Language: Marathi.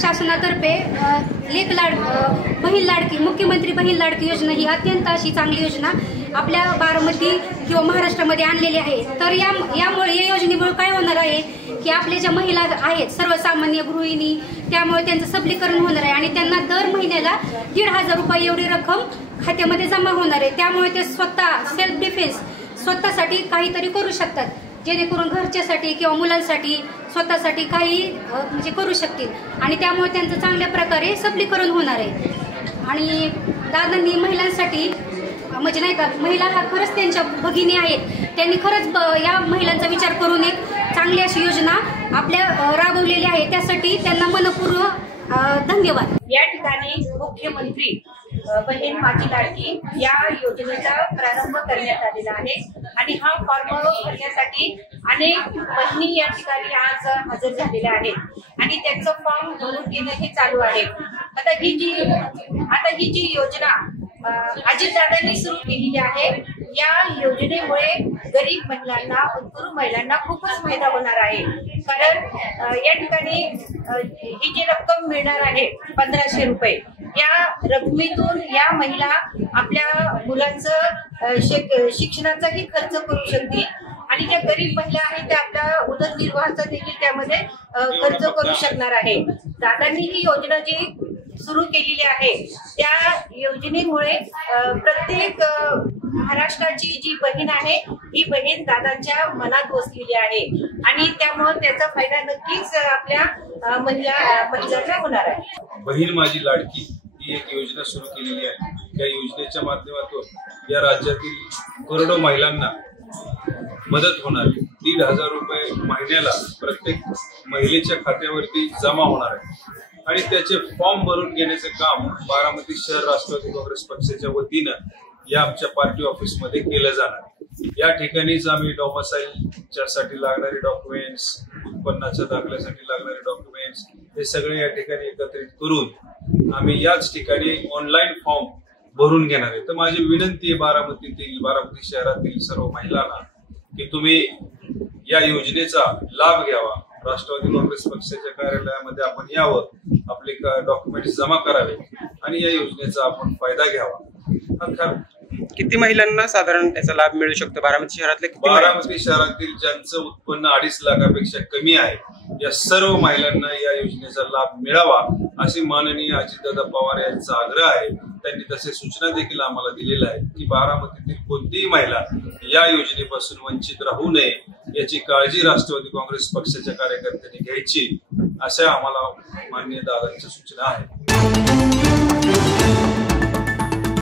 शासनातर्फे बहीण लाडकी मुख्यमंत्री बहीण लाडकी योजना ही अत्यंत अशी चांगली योजना आपल्या बारामती किंवा महाराष्ट्रामध्ये आणलेली आहे। तर यामुळे या योजनेमुळे काय होणार आहे की आपल्या ज्या महिला आहेत सर्वसामान्य गृहिणी त्यामुळे त्यांचं सबलीकरण होणार आहे आणि त्यांना दर महिन्याला 1,500 रुपये एवढी रक्कम खात्यामध्ये जमा होणार आहे। त्यामुळे ते स्वतः सेल्फ डिफेन्स स्वतःसाठी काहीतरी करू शकतात, जेणेकरून घरच्यासाठी किंवा मुलांसाठी स्वतःसाठी काही म्हणजे करू शकतील आणि त्यामुळे त्यांचं चांगल्या प्रकारे सबलीकरण होणार आहे। आणि दादांनी महिलांसाठी म्हणजे नाही का, महिला हा खरंच त्यांच्या भगिनी आहेत, त्यांनी खरंच या महिलांचा विचार करून एक चांगली अशी योजना आपल्या राबवलेली आहे, त्यासाठी त्यांना मनपूर्वक धन्यवाद। या ठिकाणी मुख्यमंत्री बहीण माझी लाडकी या योजनेचा प्रारंभ करण्यात आलेला आहे आणि हा फॉर्म भरण्यासाठी अनेक बहिणी या ठिकाणी आज हजर झालेल्या आहेत आणि त्यांचं फॉर्म भरून घेणं हे चालू आहे। आता ही जी योजना अजितदादांनी सुरू केलेली आहे, या योजनेमुळे गरीब महिलांना उत्तुर महिलांना खूपच फायदा होणार आहे। कारण या ठिकाणी ही जी रक्कम मिळणार आहे 1,500 रुपये, या रकमेतून या महिला आपल्या मुलांचं शिक्षणाचाही खर्च करू शकतील आणि ज्या गरीब महिला आहेत त्या आपल्या उदरनिर्वाहाचा देखील त्यामध्ये खर्च करू शकणार आहे। दादांनी ही योजना जी सुरू केलेली आहे त्या योजनेमुळे प्रत्येक महाराष्ट्राची जी बहीण आहे ही बहीण दादांच्या मनात बसलेली आहे आणि त्यामुळे त्याचा फायदा नक्कीच आपल्या महिलांना होणार आहे। बहीण माझी लाडकी ही एक योजना सुरू केलेली आहे। या योजनेच्या माध्यमातून या राज्यातील करोडो महिलांना मदत होणार आहे। 1,500 रुपये महिन्याला प्रत्येक महिलेच्या खात्यावरती जमा होणार आहे आणि त्याचे फॉर्म भरून घेण्याचे काम बारामती शहर राष्ट्रवादी काँग्रेस पक्षाच्या वतीनं या आमच्या पार्टी ऑफिस मध्ये केलं जाणार। या ठिकाणीच आम्ही डॉमसाईलच्या साठी लागणारे डॉक्युमेंट्स, उत्पन्नाच्या दाखल्यासाठी लागणारे डॉक्युमेंट्स हे सगळे या ठिकाणी एकत्रित करून आम्ही याच ठिकाणी ऑनलाईन फॉर्म भरून घेणार आहे। तर माझी विनंती आहे बारामती शहरातील सर्व महिलांना की तुम्ही या योजनेचा लाभ घ्यावा, राष्ट्रवादी काँग्रेस पक्षाच्या कार्यालयामध्ये आपण यावं, आपले डॉक्युमेंट्स जमा करावे आणि या योजनेचा आपण फायदा घ्यावा। किती महिलांना साधारण त्याचा लाभ मिळू शकतो? बारामती शहरातील ज्यांचं उत्पन्न 2.5 लाखापेक्षा कमी आहे या सर्व महिलांना या योजनेचा लाभ मिळावा अशी माननीय अजितदादा पवार यांचा आग्रह आहे। त्यांनी तसे सूचना देखील आम्हाला दिलेल्या आहेत की बारामतीतील कोणतीही महिला या योजनेपासून वंचित राहू नये याची काळजी राष्ट्रवादी काँग्रेस पक्षाच्या कार्यकर्त्यांनी घ्यायची अशा आम्हाला माननीय दादांच्या सूचना आहेत।